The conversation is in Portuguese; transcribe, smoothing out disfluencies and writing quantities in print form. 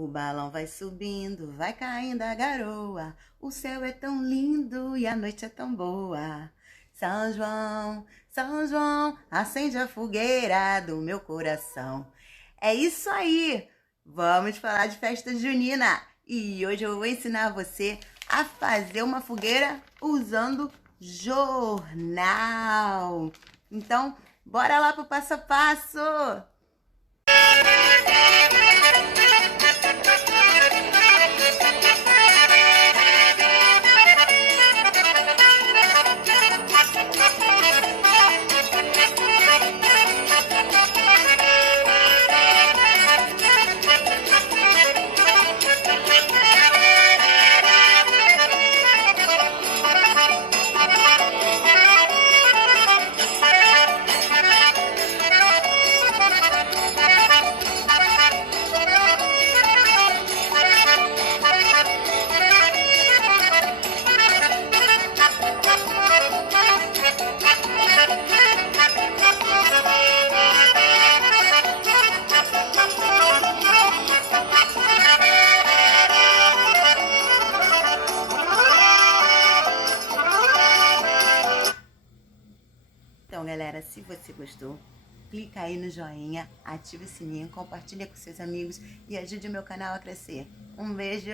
O balão vai subindo, vai caindo a garoa. O céu é tão lindo e a noite é tão boa. São João, acende a fogueira do meu coração. É isso aí! Vamos falar de festa junina. E hoje eu vou ensinar você a fazer uma fogueira usando jornal. Então, bora lá pro passo a passo! Então, galera, se você gostou, clica aí no joinha, ativa o sininho, compartilha com seus amigos e ajude o meu canal a crescer. Um beijo!